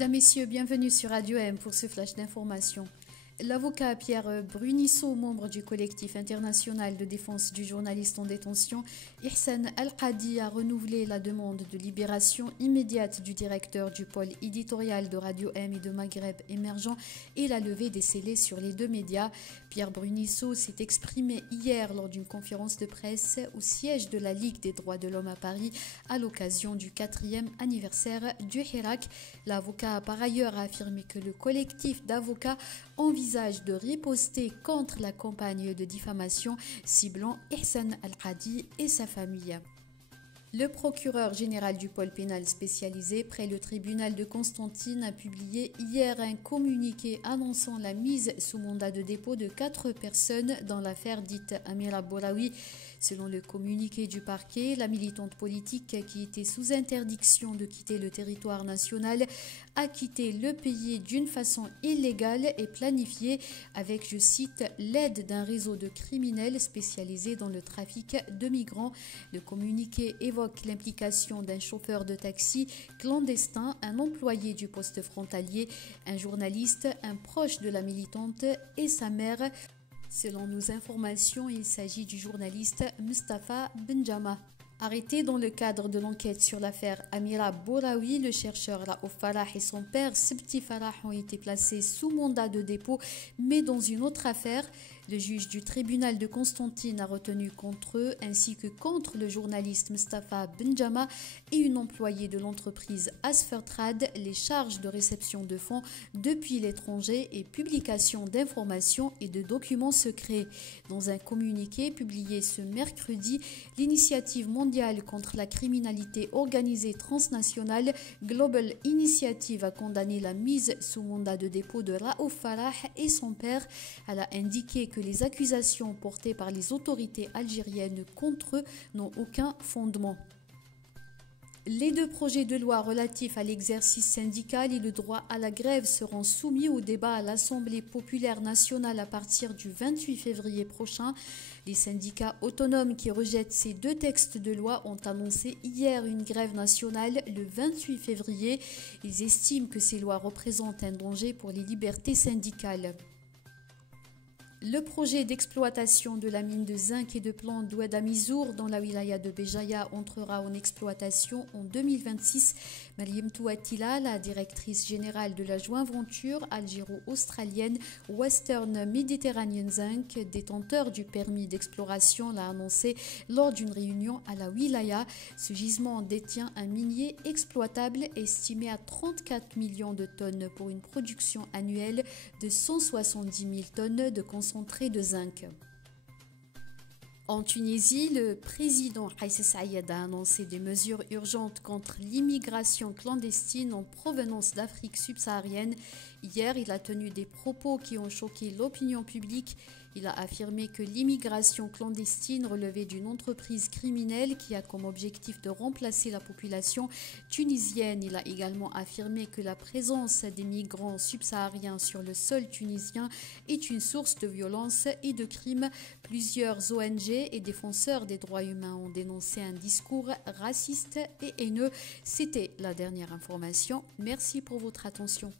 Mesdames, Messieurs, bienvenue sur Radio M pour ce flash d'information. L'avocat Pierre Brunisso, membre du collectif international de défense du journaliste en détention, Ihsan Al-Qadi, a renouvelé la demande de libération immédiate du directeur du pôle éditorial de Radio M et de Maghreb émergent et la levée des scellés sur les deux médias. Pierre Brunisso s'est exprimé hier lors d'une conférence de presse au siège de la Ligue des droits de l'homme à Paris à l'occasion du 4e anniversaire du Hirak. L'avocat a par ailleurs affirmé que le collectif d'avocats envisage de riposter contre la campagne de diffamation ciblant Ihsan Al-Qadi et sa famille. Le procureur général du pôle pénal spécialisé près le tribunal de Constantine a publié hier un communiqué annonçant la mise sous mandat de dépôt de 4 personnes dans l'affaire dite Amira Bouraoui. Selon le communiqué du parquet, la militante politique qui était sous interdiction de quitter le territoire national a quitté le pays d'une façon illégale et planifiée avec, je cite, l'aide d'un réseau de criminels spécialisés dans le trafic de migrants. Le communiqué évoque l'implication d'un chauffeur de taxi clandestin, un employé du poste frontalier, un journaliste, un proche de la militante et sa mère. Selon nos informations, il s'agit du journaliste Mustafa Benjama. Arrêté dans le cadre de l'enquête sur l'affaire Amira Bouraoui, le chercheur Raouf Farah et son père Sebti Farah ont été placés sous mandat de dépôt, mais dans une autre affaire. Le juge du tribunal de Constantine a retenu contre eux ainsi que contre le journaliste Mustafa Benjama et une employée de l'entreprise Asfertrad les charges de réception de fonds depuis l'étranger et publication d'informations et de documents secrets. Dans un communiqué publié ce mercredi, l'initiative mondiale contre la criminalité organisée transnationale Global Initiative a condamné la mise sous mandat de dépôt de Raouf Farah et son père. Elle a indiqué que les accusations portées par les autorités algériennes contre eux n'ont aucun fondement. Les deux projets de loi relatifs à l'exercice syndical et le droit à la grève seront soumis au débat à l'Assemblée populaire nationale à partir du 28 février prochain. Les syndicats autonomes qui rejettent ces deux textes de loi ont annoncé hier une grève nationale le 28 février. Ils estiment que ces lois représentent un danger pour les libertés syndicales. Le projet d'exploitation de la mine de zinc et de plomb d'Oued Mizour dans la wilaya de Béjaïa entrera en exploitation en 2026. Mariam Touatila, la directrice générale de la joint-venture algéro-australienne Western Mediterranean Zinc, détenteur du permis d'exploration, l'a annoncé lors d'une réunion à la wilaya. Ce gisement détient un minier exploitable estimé à 34 millions de tonnes pour une production annuelle de 170 000 tonnes de consommation de zinc. En Tunisie, le président Kais Saied a annoncé des mesures urgentes contre l'immigration clandestine en provenance d'Afrique subsaharienne. Hier, il a tenu des propos qui ont choqué l'opinion publique. Il a affirmé que l'immigration clandestine relevait d'une entreprise criminelle qui a comme objectif de remplacer la population tunisienne. Il a également affirmé que la présence des migrants subsahariens sur le sol tunisien est une source de violence et de crimes. Plusieurs ONG et défenseurs des droits humains ont dénoncé un discours raciste et haineux. C'était la dernière information. Merci pour votre attention.